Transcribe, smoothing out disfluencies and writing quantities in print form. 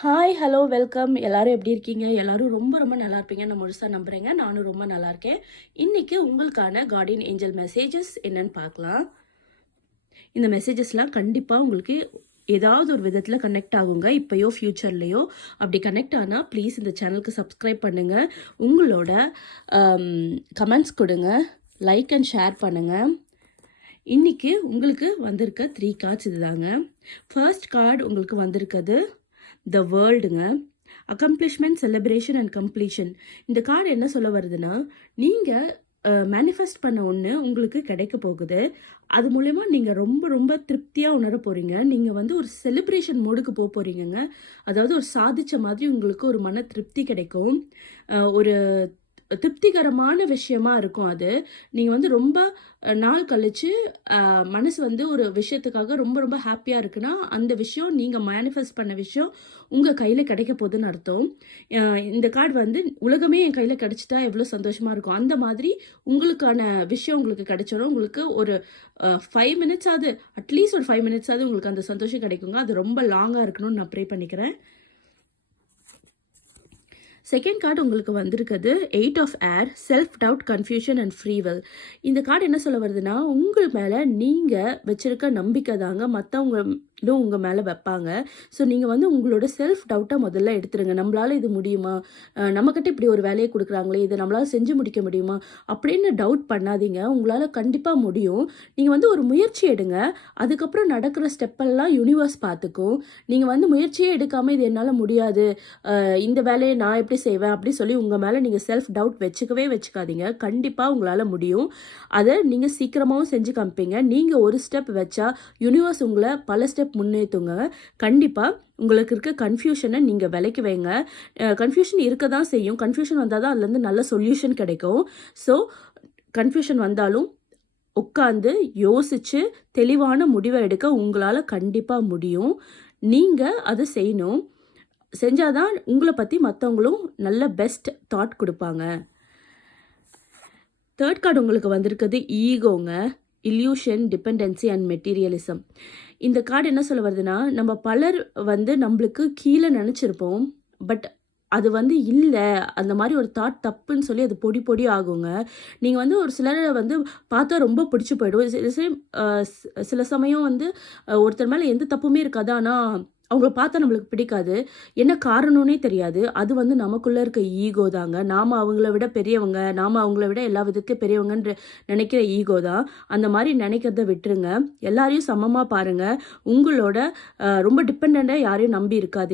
Hi, hello, welcome. எல்லாரும் எப்படி இருக்கீங்க? எல்லாரும் ரொம்ப ரொம்ப நல்லா இருப்பீங்கன்னு நான் முழுசா நம்புறேங்க. நானும் ரொம்ப நல்லா இருக்கேன். இன்னைக்கு உங்களுக்கான கார்டியன் ஏஞ்சல் மெசேஜஸ் என்னன்னு பார்க்கலாம். இந்த மெசேஜஸ்லாம் கண்டிப்பா உங்களுக்கு ஏதாவது ஒரு விதத்தில் கனெக்ட் ஆகுங்க. இப்போயோ ஃப்யூச்சர்லேயோ அப்படி கனெக்ட் ஆனால் ப்ளீஸ் இந்த சேனலுக்கு சப்ஸ்கிரைப் பண்ணுங்கள். உங்களோட கமெண்ட்ஸ் கொடுங்க, லைக் அண்ட் ஷேர் பண்ணுங்கள். இன்றைக்கி உங்களுக்கு வந்திருக்க 3 கார்ட்ஸ் இதுதாங்க. ஃபர்ஸ்ட் கார்டு உங்களுக்கு வந்திருக்கிறது த வேர்ல்டுங்க. Accomplishment, celebration and completion. இந்த கார்டு என்ன சொல்ல வருதுன்னா, நீங்கள் மேனிஃபெஸ்ட் பண்ண ஒன்று உங்களுக்கு கிடைக்க போகுது. அது மூலயமா நீங்கள் ரொம்ப ரொம்ப திருப்தியாக உணர போகிறீங்க. நீங்கள் வந்து ஒரு செலிப்ரேஷன் மோடுக்கு போக போகிறீங்கங்க. அதாவது ஒரு சாதித்த மாதிரி உங்களுக்கு ஒரு மன திருப்தி கிடைக்கும். ஒரு திருப்திகரமான விஷயமா இருக்கும் அது. நீங்கள் வந்து ரொம்ப நாள் கழிச்சு மனசு வந்து ஒரு விஷயத்துக்காக ரொம்ப ரொம்ப ஹாப்பியாக இருக்குன்னா, அந்த விஷயம் நீங்கள் மேனிஃபெஸ்ட் பண்ண விஷயம் உங்கள் கையில் கிடைக்க போகுதுன்னு அர்த்தம். இந்த கார்டு வந்து உலகமே என் கையில் கிடைச்சிட்டா எவ்வளோ சந்தோஷமாக இருக்கும், அந்த மாதிரி உங்களுக்கான விஷயம் உங்களுக்கு கிடைச்சிடும். உங்களுக்கு ஒரு 5 மினிட்ஸாவது, அட்லீஸ்ட் ஒரு 5 மினிட்ஸாவது உங்களுக்கு அந்த சந்தோஷம் கிடைக்குங்க. அது ரொம்ப லாங்காக இருக்கணும்னு நான் ப்ரே பண்ணிக்கிறேன். செகண்ட் கார்டு உங்களுக்கு வந்திருக்குது 8 of air, self doubt, confusion and free will. இந்த கார்டு என்ன சொல்ல வருதுன்னா, உங்கள் மேலே நீங்கள் வச்சுருக்க நம்பிக்கை தாங்க மற்றவங்களும் உங்கள் மேலே வைப்பாங்க. ஸோ நீங்கள் வந்து உங்களோட செல்ஃப் டவுட்டை முதல்ல எடுத்துருங்க. நம்மளால் இது முடியுமா, நம்மக்கிட்ட இப்படி ஒரு வேலையை கொடுக்குறாங்களே, இதை நம்மளால் செஞ்சு முடிக்க முடியுமா அப்படின்னு டவுட் பண்ணாதீங்க. உங்களால் கண்டிப்பாக முடியும். நீங்கள் வந்து ஒரு முயற்சி எடுங்க. அதுக்கப்புறம் நடக்கிற ஸ்டெப்பெல்லாம் யூனிவர்ஸ் பார்த்துக்கும். நீங்கள் வந்து முயற்சியே எடுக்காமல் இது என்னால் முடியாது, இந்த வேலையை நான் எப்படி செய்வேன் அப்படி சொல்லி உங்கள் மேலே நீங்கள் செல்ஃப் டவுட் வச்சுக்காதீங்க. கண்டிப்பாக உங்களால் முடியும். அதை நீங்கள் சீக்கிரமாகவும் செஞ்சு காமிப்பீங்க. நீங்கள் ஒரு ஸ்டெப் வச்சா யூனிவர்ஸ் உங்களை பல ஸ்டெப் முன்னேற்றுங்க. கண்டிப்பாக உங்களுக்கு இருக்க கன்ஃபியூஷனை நீங்கள் விலைக்கு வைங்க. கன்ஃபியூஷன் இருக்க தான் செய்யும். கன்ஃபியூஷன் வந்தால் தான் அதுலேருந்து நல்ல சொல்யூஷன் கிடைக்கும். ஸோ கன்ஃபியூஷன் வந்தாலும் உட்காந்து யோசித்து தெளிவான முடிவை எடுக்க உங்களால் கண்டிப்பாக முடியும். நீங்கள் அதை செய்யணும். செஞ்சாதான் உங்களை பற்றி மற்றவங்களும் நல்ல பெஸ்ட் தாட் கொடுப்பாங்க. தேர்ட் கார்டு உங்களுக்கு வந்திருக்குது ஈகோங்க. Illusion, dependency and materialism. இந்த கார்டு என்ன சொல்ல வருதுன்னா, நம்ம பலர் வந்து நம்மளுக்கு கீழே நினச்சிருப்போம். பட் அது வந்து இல்லை, அந்த மாதிரி ஒரு தாட் தப்புன்னு சொல்லி அது பொடி பொடி ஆகுங்க. நீங்கள் வந்து ஒரு சிலரை வந்து பார்த்தா ரொம்ப பிடிச்சி போயிடும். சில சமயம் வந்து ஒருத்தர் மேலே எந்த தப்புமே இருக்காது, ஆனால் அவங்கள பார்த்தா நம்மளுக்கு பிடிக்காது. என்ன காரணம்னே தெரியாது. அது வந்து நமக்குள்ளே இருக்க ஈகோ தாங்க. நாம் அவங்கள விட பெரியவங்க, நாம் அவங்கள விட எல்லா விதத்துலையும் பெரியவங்கன்ற நினைக்கிற ஈகோ தான். அந்த மாதிரி நினைக்கிறத விட்டுருங்க. எல்லாரையும் சமமாக பாருங்கள். உங்களோட ரொம்ப டிபெண்ட்டாக யாரையும் நம்பி இருக்காது.